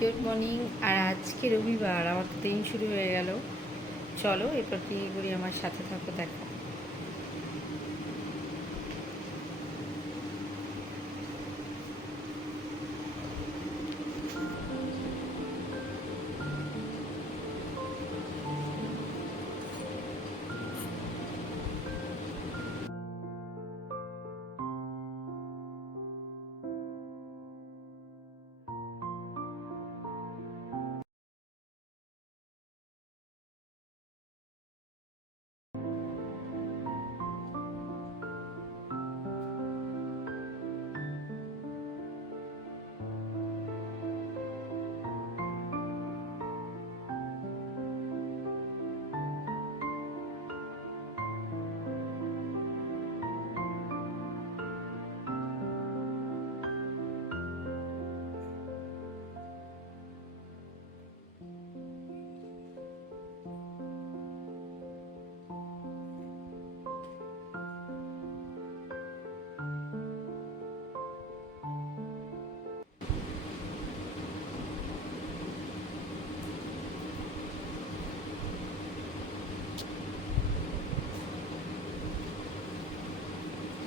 Good morning. আর আজকে রবিবার, আমার তো দিন শুরু হয়ে গেল। চলো, এরপর দিয়ে করি, আমার সাথে থাকো, দেখো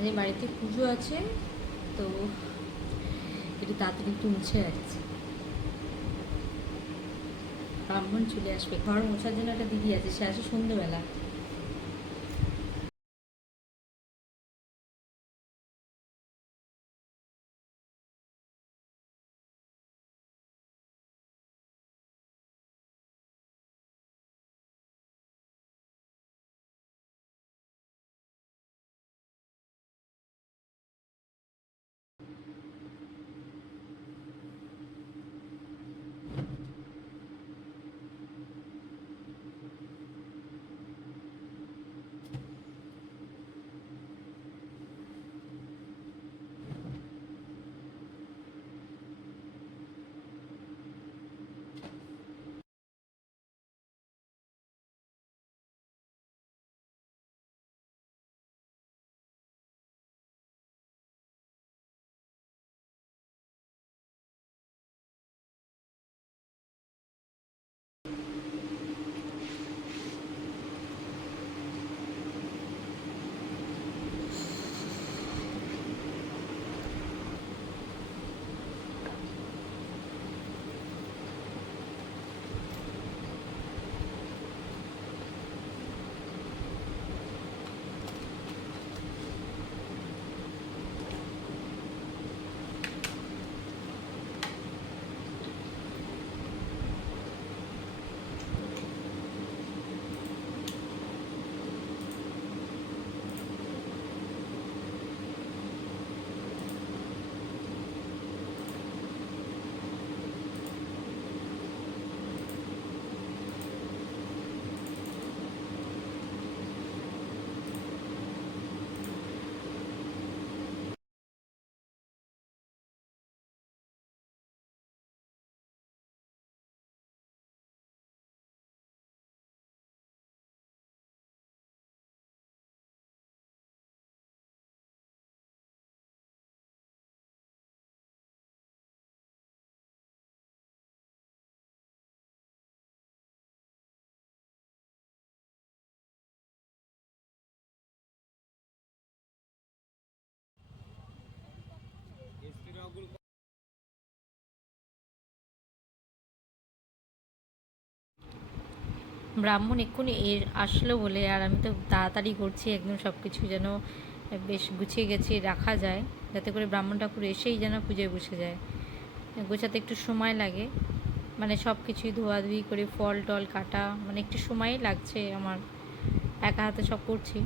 আজকে বাড়িতে পুজো আছে, তো একটু তাড়াতাড়ি একটু মুছে রাখছি। ব্রাহ্মণ চলে আসবে, ঘর মোছার জন্য একটা দিদি আছে, সে আসে সন্ধ্যেবেলা। ব্রাহ্মণ এক্ষুনি এর আসলো বলে আর আমি তো তাড়াতাড়ি করছি, একদম সব কিছু যেন বেশ গুছিয়ে গেছে, রাখা যায়, যাতে করে ব্রাহ্মণ ঠাকুর এসেই যেন পুজোয় বসে যায়। গোছাতে একটু সময় লাগে মানে সব কিছুই ধোয়াধুয়ি করে ফল টল কাটা মানে একটু সময়ই লাগছে আমার। একা হাতে সব করছি।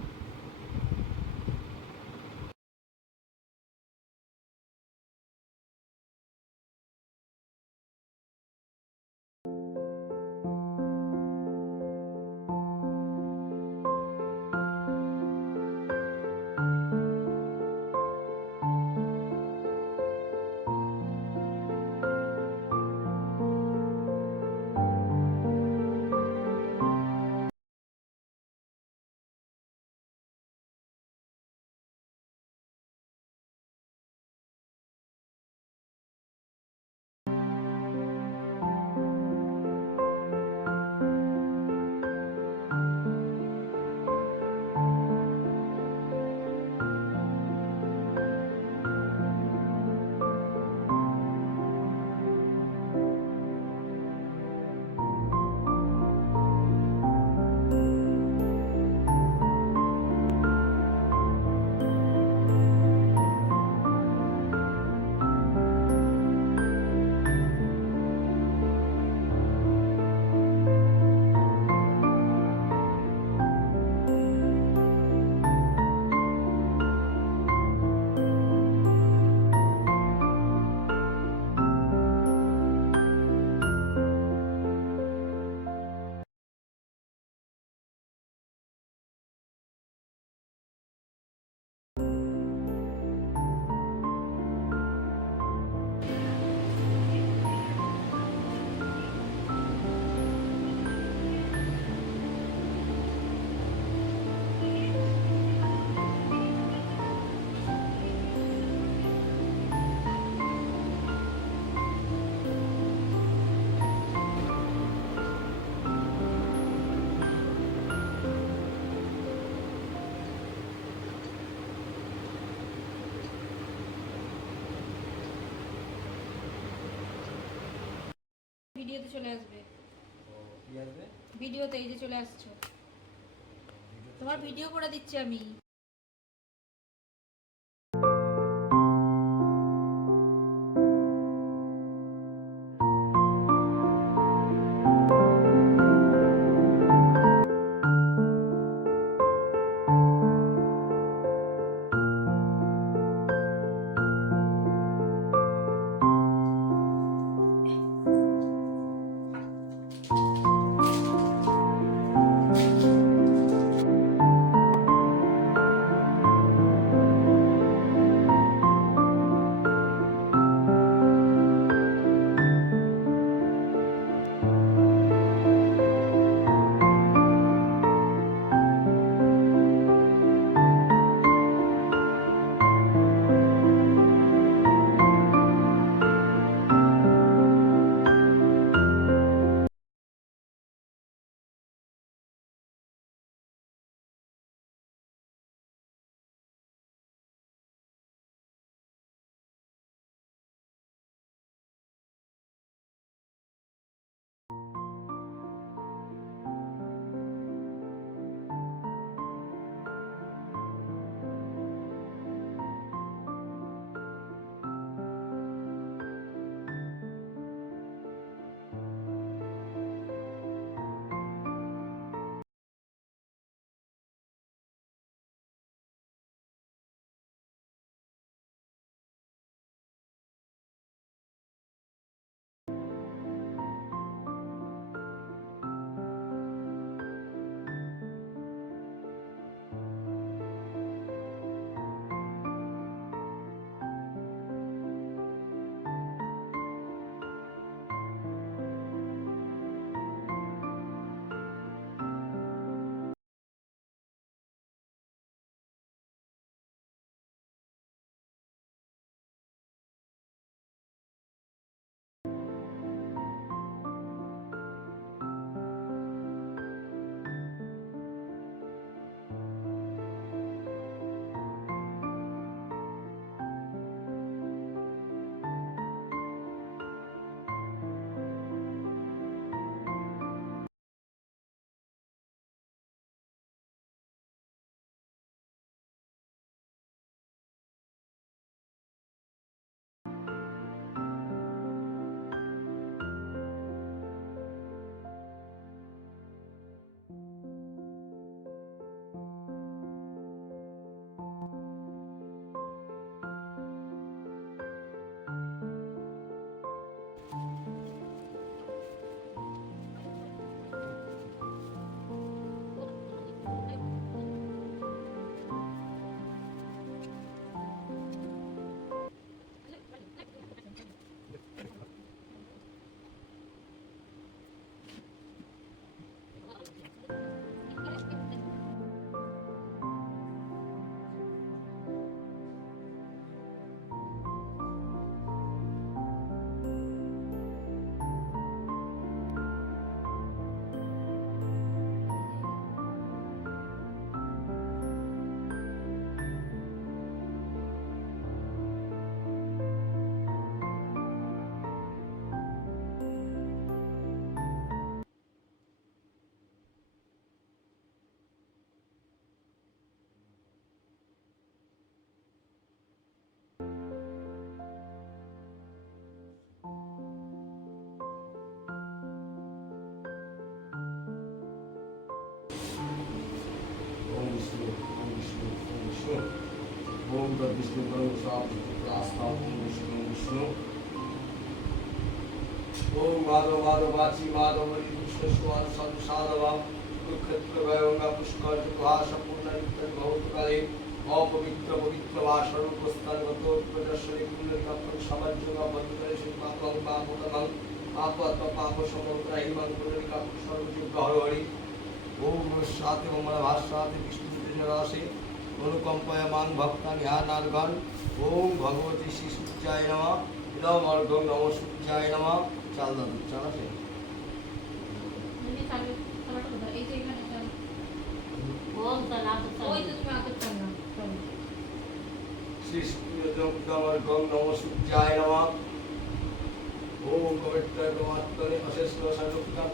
ভিডিওতে চলে আসবে। ও কি আসবে? ভিডিওতে এই যে চলে আসছো। তোমার ভিডিও করে দিচ্ছি আমি। ওম তৎ বিষ্ণু পরম আস্থা ওম বিষ্ণু ওম বিষ্ণু ওম মাধব মাধব বাচি মাধব হরি কৃষ্ণ সুয়ার সাধু সাধবাম কুক্ষেত্র ভয়ঙ্গা পুষ্কর অপবিত্র পবিত্র বা সর্বস্থানগত প্রদর্শনী পুণ্যকাপ্তং সমাজ্যমা বন্ধুকালে সেই পাপং পাপকমং পাপত্ব পাপ সমুদ্রাহিমং পুণ্যকাপ্ত সর্বযুগ হরি ওম সাতে ওমরা ভাষাতে বিষ্ণু রাশে অনুকম্পয়মান ভক্তান ধ্যানার্গণ ওম ভগবতী শ্রী সূর্যায় নমঃ ইদম অর্ঘম নম সূর্যায় নমঃ চাল দাদু চাল আছে। শ্রী সূর্যম নম সূর্যায় নমঃ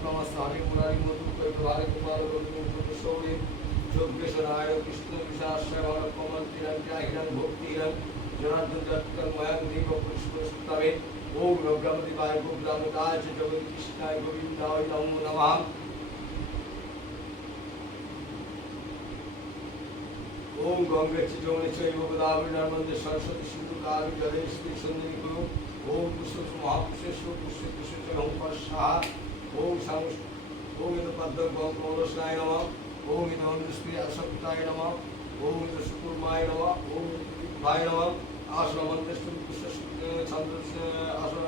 নমস্তে হরি মুরারি মধুকর প্রভারে কুমার রঘুকুল সৌরী যোগেশ্বরায় কৃষ্ণ বিশাশ্রয় বর কমল তিরং জাহিরং ভক্তিরং জনার্দন দত্তং ময়ং দীপ পুষ্পস্তবে ওম রঘুমতি বায় গোগ্রামদায় জগৎ কৃষ্ণায় গোবিন্দায় নমো নমঃ। ওম গঙ্গে যমুনে চৈব গোদাবরী নমঃ। ওম ইন্দ্র অনুষ্পি আসক্তায় নমঃ ওম ইন্দ্র শুকুরমায় নমঃ ওম ভাই নমঃ, আসন মন্ত্রে পুষ্প চন্দ্র আসন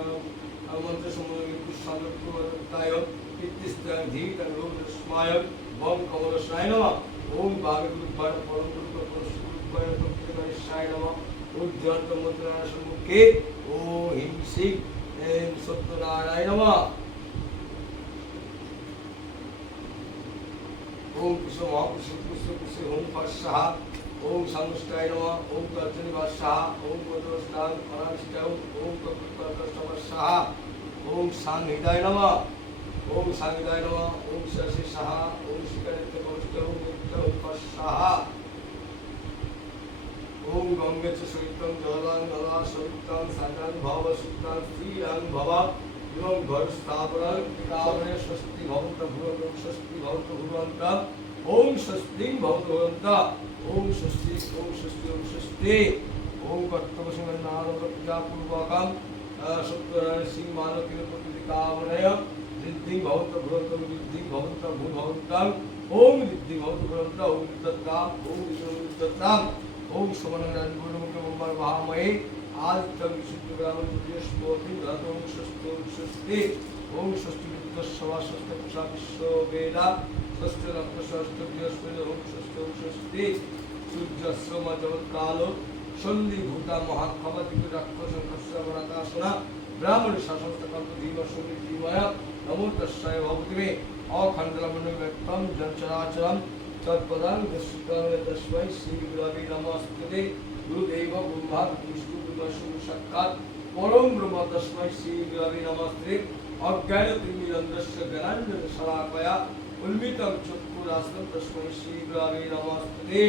মন্ত্রে সমুদ্র পুষ্পায় কীর্তিস্তায় ধীর রূপ স্মায় বম কমলস্নায় নমঃ ওম বাগগুরুপায় পরম গুরু পরশুরূপায় কপিতগণেশায় নমঃ উজ্জ্বলত মুদ্রা সম্মুখে ও হিং সিং এম সত্যনারায়ণ নমঃ ওম কৃষ্ণ মহাপুরুষ পুষ্প পুষ্প ওম ফাঃ ওম সামুষ্টায় নমঃ, ওম তর্জনী বাসাহ ওম গোদস্তাং অনাবিষ্টাং ওম কপিতগণেশাহ ওম সাংহিতায় নমঃ, ওম সাংহিতায় নমঃ, ওম শশি সাহা ওম শিকারিত কষ্ট ওম নিত্য সাহা ওম গঙ্গে সৈত্যং জলাং নলা সৈত্যং সাজাং ভব সুতাং স্থিরাং ভব इमं घर स्थापना पितामहे स्वस्ति भवत भुवन स्वस्ति भवत भुवन्ता। ओम स्वस्ति भवत भुवन्ता। ओम स्वस्ति ओम स्वस्ति ओम स्वस्ति ओम कर्तव्य सिंह नारद पूजा पूर्वकम सत्यनारायण सिंह मानव की प्रकृति कामनय रिद्धि भवत भुवन्तं, रिद्धि भवत भू भवन्तं। ओम रिद्धि भवत भुवन्ता ओम तत्ताम ओम विष्णु तत्ताम ओम समनारायण गुरुमुख आदित्यं विशुद्धग्रामं दिव्यस्मोति रथं स्वस्तो स्वस्ति ओम षष्ठी विद्वस्वा षष्ठ पुषा विश्व वेदा षष्ठ रक्त षष्ठ बृहस्पति ओम षष्ठ षष्ठी सूर्यस्व मजवत्कालो সন্ধিভূতা মহাক্ষমাদিকে রাক্ষসংখ্যাসনা ব্রাহ্মণ শাসনস্তকল্প ধীম সমৃদ্ধি ধীময়া নমো তস্যায় ভবতি মে অখণ্ডলমণ ব্যক্তম জনচরাচরম তৎপদাং দৃষ্টিকামে তস্মৈ শ্রী বিগ্রহে নমস্তুতে গুরুদেব ব্রহ্মা বিষ্ণু দর্শন সাক্ষাৎ পরম ব্রহ্ম তস্মৈ শ্রী গুরবে নমস্তে অজ্ঞান ত্রিমিরন্দস্য জ্ঞানাঞ্জন শলাকয়া উন্মিতং চক্ষুরাস্তম তস্মৈ শ্রী গুরবে নমস্তে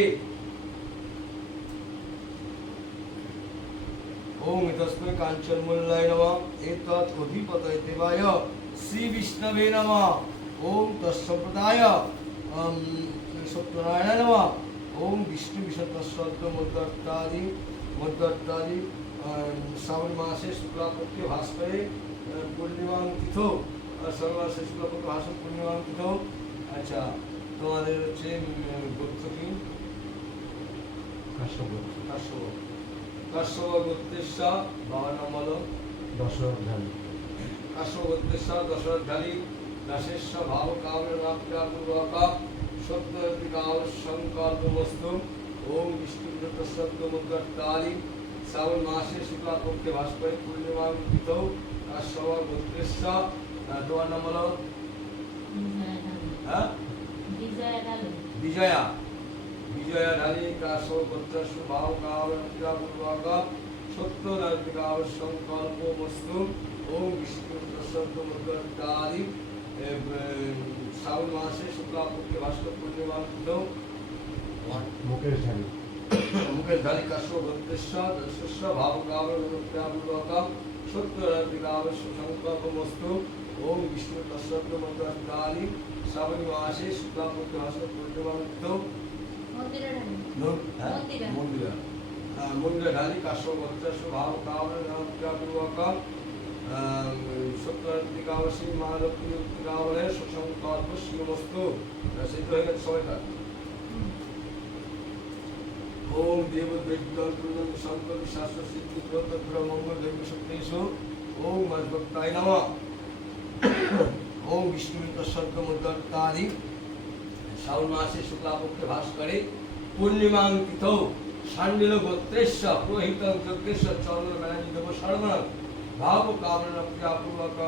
ओम तस्मै कांचनमूलाय नमः। एतत् अधिपतये देवाय श्री विष्णवे नमः। ओम तत्सम्प्रदाय सत्यनारायणाय नमः ओम विष्णु विष्णु तत्सत्त्वमुद्रष्टादि मुद्रष्टादि শ্রাবণ মাসে শুক্লাপক্ষে ভাস্করে পূর্ণিমাং তিথ শ্রাবণ মাসে শুক্লাপক্ষে ভাস্কর পূর্ণিমাং তিথ। আচ্ছা তোমাদের হচ্ছে গোত্র কি? কাশ্যপ কাশ্যপ। কাশ্যপ গোত্রেশ্ব বাবার নাম বলো দশরথ ধানী কাশ্যপোদ্দেশ্য দশরথ ঢালি দাসেশ্ব ভাব পূর্বক সত্যি সংকল্প বস্তু। ওম বিষ্ণু তসত্ব মুদ্রালি শ্রাবণ মাসে শুক্লা পক্ষে ভাস্কর পূর্ণিমা কৃত গোত্রেশ্ব আহ, তোমার নাম বলো? হ্যাঁ? বিজয়া। বিজয়া ঢালি কাশ্যপ গোত্রেশ্ব ভাব কামনা পূর্বক সত্য নায়িকা সংকল্প বস্তু ওম বিষ্ণু প্রসন্ন মুদ্রালি শ্রাবণ মাসে শুক্লাপক্ষে ভাস্কর পূর্ণিমা কৃত মুকেশ ধানী মুখের ধারি কাশ্য ভক্তেশ্বর শস্য ভাব কামূর্বক সত্য নায়িকা সংকল্প বস্তু ওম বিষ্ণু প্রসন্ন মুদ্রালি মাসে ডালু হ্যাঁ? মন্দিরা। মন্দিরা। আহ, মন্দিরা ঢালি কাশ্য ভক্তেশ্ব ভাব কামূর্বক সত্যনারায়ণী মহালক্ষ্মী কাবলে সুসংকল্প শিবমস্তু সিদ্ধ হয়ে গেছে সময়টা ওম দেব দৈত্যং কুলং সংকল্প শাস্ত্র সিদ্ধি প্রতগ্র মঙ্গল দৈব শক্তিষু ওম মজভক্তায় নমঃ। ওম বিষ্ণু তস্বর্গ মুদ্রাদি শ্রাবণ মাসে শুক্লাপক্ষে ভাস করে পূর্ণিমাঙ্কিত সান্ডিল গোত্রেশ্ব পুরোহিত যজ্ঞেশ্বর চন্দ্র ব্যানার্জি দেব সর্বণ ভাব কামনা পূর্বক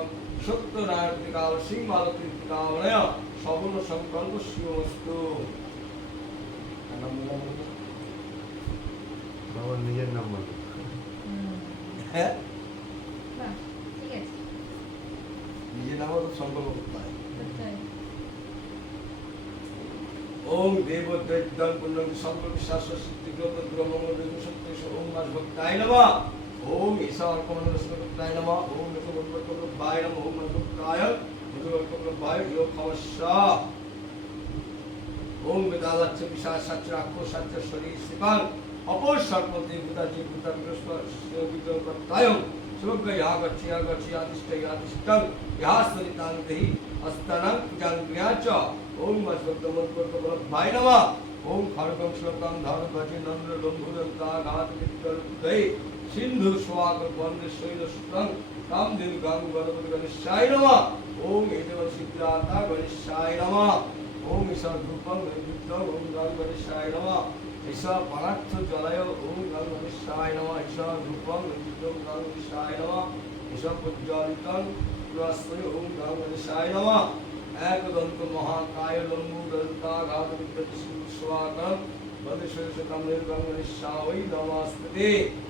সত্য নারায়ণ কাল সিং মালতী কামনয় সবল সংকল্প শিবমস্তু বাবার নিজের নাম হ্যাঁ? নিজের নামও তো সম্পর্ক করতে হয় ওম দেব দৈত্যং পুণ্যং সম্পর্ক শাশ্বত শক্তি গ্রহ ব্রহ্মঙ্গল দেব শক্তি ওম মাস ভক্তায় নমঃ। ওম ঈশা অর্পণ রসভক্তায় নমঃ। ওম রূপভক্তবায় নমঃ। ওম রূপভক্তায় মধুভক্তবায় যোগ খবস্য ওম বেদালাচ্ছ বিশাল সাচ্চ রাক্ষস সাচ্চ শরীর সিপাল অপর সর্পতি ভূতাজি ভূতা বিগ্রহ কর্তায় শুভ্র ইহা গচ্ছি ইহা গচ্ছি আদিষ্ট ইহা আদিষ্টং ইহা সরিতাং দেহি অস্তানাং পূজাং ক্রিয়া চ ওম মস্বদ্দমদ্ভয় নমঃ। ওম খড়গং শ্লোকং ধর ভজে নন্দ্র লম্ভুরন্তা ঘাত বিদ্যল উদয় সিন্ধু সোয়াগ বন্দে শৈল সুতং দিন গাং গণপতি গণেশায় নমঃ ওম এদেব সিদ্ধাতা গণেশায় নমঃ। ওম ঈশ্বর রূপং বিদ্যং ওম ঈশ্বর পরার্থ জলয় ওম গাং গণেশায় নমঃ ঈশ্বর রূপং বিদ্যং গাং গণেশায় নমঃ। ঈশ্বর প্রজ্বলিতং পুরাশ্রয় ওম গাং গণেশায় নমঃ। বিদ্যুৎ নমস্তে গীতা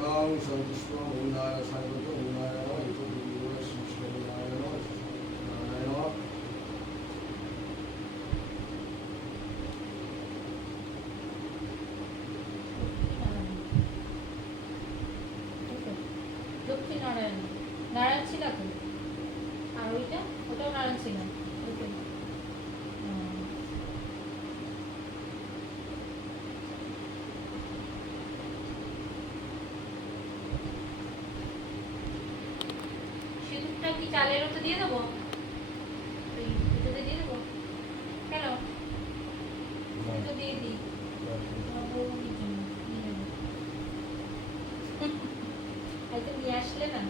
ইয়ং সন্তুষ্ট ওম নারায়ণ সাইবত ওম নারায়ণ ইতো বিদ্যুৎ সৃষ্টি ওম নারায়ণ নারায়ণ লক্ষ্মী নারায়ণ নারায়ণ ছিল তো আর ওইটা ওটাও নারায়ণ ছিল ওকে হুম। সিঁদুরটা কি চালের ওতে দিয়ে দেবো? দিয়ে দেবো? কেন? দিয়ে দিই। হয়তো নিয়ে আসলে না।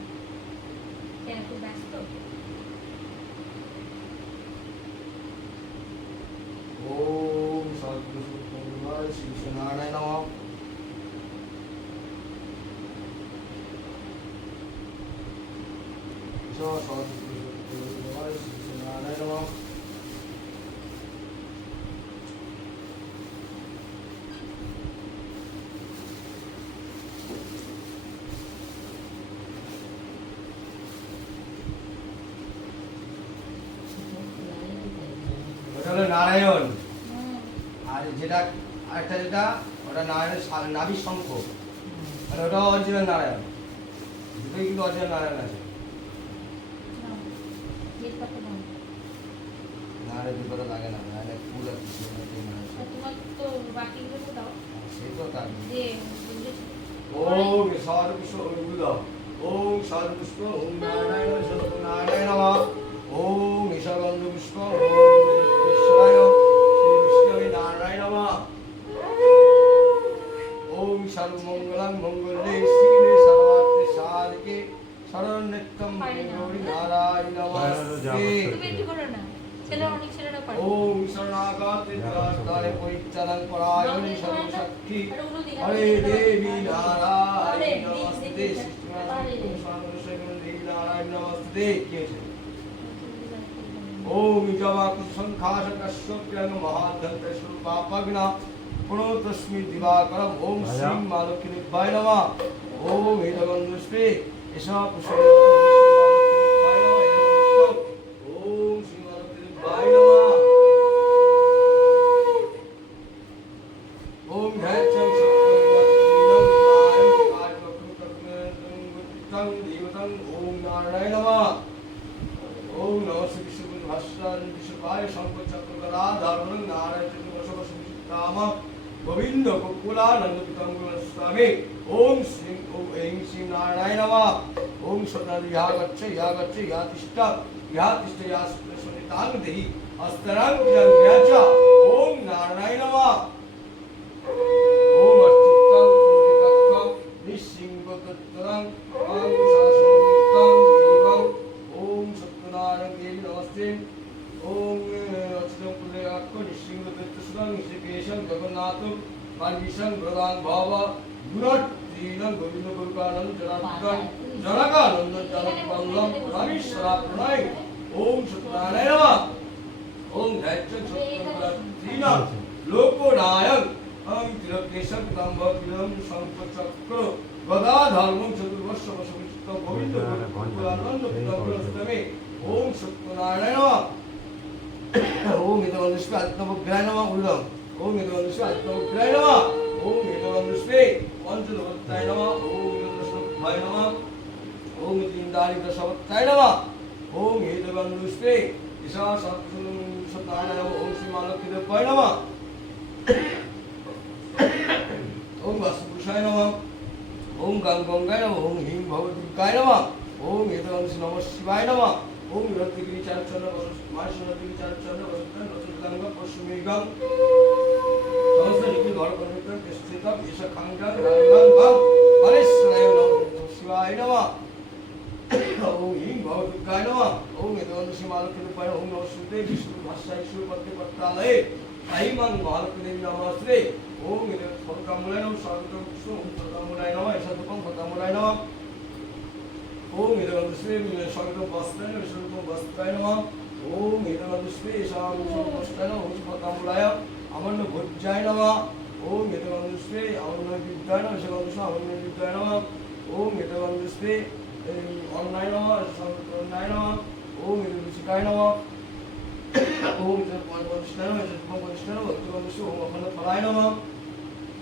কেন খুব ব্যস্ত? ওম সর্বসুখ শ্রী নারায়ণ নমঃ। হলো নারায়ণ। আর যেটা, আরেকটা যেটা, ওটা নারায়ণের নাভি শঙ্খ। আর ওটাও অরিজিনাল নারায়ণ। দুটোই কিন্তু অরিজিনাল নারায়ণ আছে। ওম সর্বপুষ্প অনুগুল ওম সর্বপুষ্প ওম নারায়ণ সর্ব নারায়ণ নমঃ ওম ঈশাগন্ধ পুষ্প ওম ঈশ্বরায় শ্রী বিষ্ণবে নারায়ণ নমঃ ওম সর্বমঙ্গলং মঙ্গলে শিবে সর্বার্থে সাধকে শরণ্যেত্তম গৌরী নারায়ণ নমস্তে তুমি একটু করো না ছেলেরা অনেক ওম শরণাগতে দায় পরিচালন পরায়ণে সর্বশক্তি। হরে দেবী। নারায়ণ নমস্তে। নারায়ণ নমস্তে। ওম ইজবা কুসংখাস কশ্যপ্যং মহাদন্ত স্বরূপাপগ্না প্রণতস্মি দিবাকরম। ওম শ্রী মালকী নিব্বায় নমঃ। ওম হিরবন্ধুষ্পে এসা मंगलम पुराणी सदा पुराणी ओम शुक्राणय नमः ओम धैर्य शुक्राणीना लोको नायक हम तिलकेशम दंभकिलम संपचक्र गदा धर्मम चतुर्वश वसुमिष्ट गोविंद गोपानंद पुरस्तमे ओम शुक्राणय नमः ओम हितवंदस्वे आत्मभुग्राय नमः उल्लम ओम हितवंदस्वे आत्मभुग्राय नमः ओम हितवंदस्वे पंचलोकताय नमः ओम हितवंदस्वे भाय नमः ওম তিনদারি দশবত্তায় নমঃ ওম হিতবন্ধুষ্পে ঈশা সত্যনারায়ণ ওম শ্রীমালক্ষীদেবায় নমঃ ওম বাসুপুরুষায় নমঃ গং গঙ্গায় নমঃ নমঃ নম নমঃ চারচন্দ্র মাহেশ্বরগিরি চারচন্দ্র বসন্তন রচগঙ্গ পরশুমেঘং সমস্ত ঋতু ঘর পরিবর্তন স্থিতম ঈশ খাঙ্গং রঙ্গং গং হরেশ্বরায় নমঃ শিবায় নমঃ ওম হিং ভগবদ্গীতায় নমঃ ওম এতংশ মালকিরূপায় ওম নমস্তে বিষ্ণু ভাষায় সুপত্তি পত্রালয়ে আইমাং মহালক্ষ্মী নমস্তে ওম এতে ফটকামূলায় নম, স্বাগতম কৃষ্ণ ওম ফটকামূলায় নম এসাদুকম ফটকামূলায় নম। ওম ইদম শ্রী স্বাগতম বস্ত্রায় নম স্বাগতম বস্ত্রায় নম। ওম ইদম শ্রী স্বাগতম বস্ত্রায় নম ওম ফটকামূলায় আমন্ন ভোজ্যায় নম। ওম ইদম শ্রী আমন্ন বিদ্যায় নম স্বাগতম আমন্ন বিদ্যায় নম। ওম ইদম শ্রী নম অন্যায় নম। ওম ইদম শিকায় নম ও ইদম পঞ্চষ্টায় নম ইদম পঞ্চষ্টায় নম ইদম শ্রী ওম অখণ্ড ফলায় নম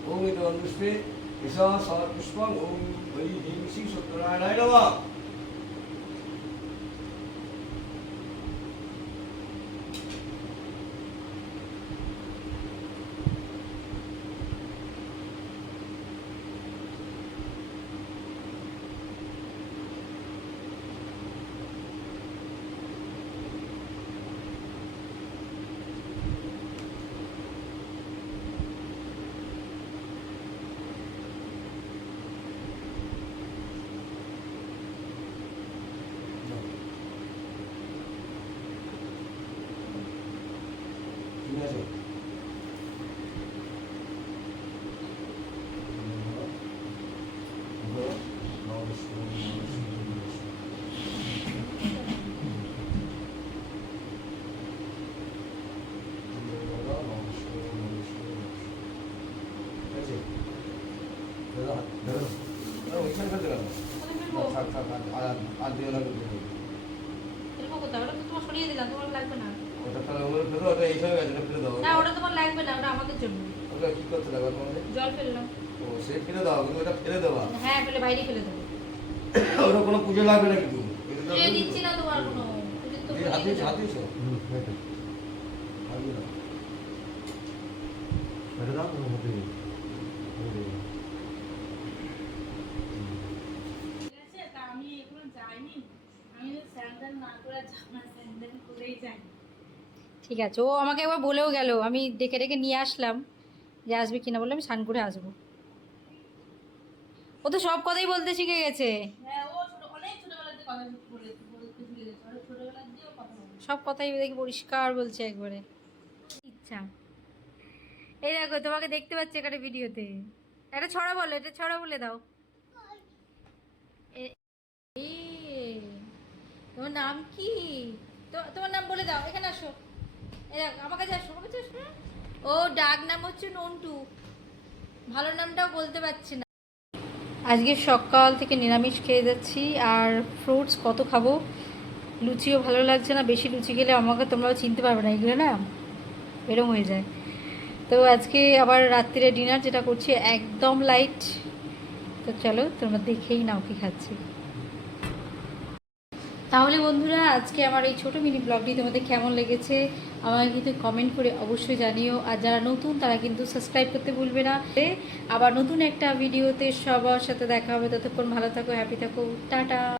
ওম ইদম শ্রী ঈশা সার পুষ্পং ওম হরি হিং শ্রী সত্যনারায়ণায় নমঃ ঠিক আছে ওইখানে ফেলতে গেল থাক থাক আর আর দিও না এরকম করতে ওটা তো তোমার সরিয়ে দিলাম তোমার লাগবে না ওটা তাহলে ওগুলো ফেলে ওটা এই সময় গেছে, ফেলে দাও। না ওটা তোমার লাগবে না ওটা আমাদের জন্য ওটা কি করতে লাগবে তোমাদের? জল ফেললাম ও, সে ফেলে দাও, কিন্তু ওটা ফেলে দেওয়া। হ্যাঁ ফেলে বাইরে ফেলে দেবো ওটা কোনো পুজো লাগবে না কিন্তু। এটা দিচ্ছি না তোমার কোনো হাত হাত দিয়েছ? হুম এটা দাও। এটা দাও তুমি হতে দিই ঠিক আছে তা আমি এখনও যাইনি আমি স্যান্ডেল না করে জামা স্যান্ডেল করেই যাই ঠিক আছে ও আমাকে একবার বলেও গেল আমি ডেকে ডেকে নিয়ে আসলাম যে আসবে কিনা বলে আমি স্নান করে আসব। ও তো সব কথাই বলতে শিখে গেছে। হ্যাঁ সব কথাই দেখি পরিষ্কার বলছে একবারে। ইচ্ছা। এই দেখো তোমাকে দেখতে পাচ্ছি এখানে ভিডিওতে। এটা ছড়া বলো এটা ছড়া বলে দাও এ- এই, তোমার নাম কি? তোমার নাম বলে দাও এখানে আসো। আমার কাছে আসো আমার কাছে আসো। ও ডাক নাম হচ্ছে নন্টু। ভালো নামটাও বলতে পারছি না। আজকে সকাল থেকে নিরামিষ খেয়ে যাচ্ছি আর ফ্রুটস কত খাব? লুচিও ভালো লাগছে না বেশি লুচি খেলে আমাকে তোমরাও চিনতে পারবে না এগুলো না এরম হয়ে যায়। তো আজকে আবার রাত্রিরে ডিনার যেটা করছি একদম লাইট তো চলো তোমরা দেখেই নাও কি খাচ্ছি। তাহলে বন্ধুরা, আজকে আমার এই ছোটো মিনি ব্লগটি তোমাদের কেমন লেগেছে আমাকে কিন্তু কমেন্ট করে অবশ্যই জানিও। আর যারা নতুন, তারা কিন্তু সাবস্ক্রাইব করতে ভুলবে না। আবার নতুন একটা ভিডিওতে সবার সাথে দেখা হবে। ততক্ষণ ভালো থাকো হ্যাপি থাকো, টাটা।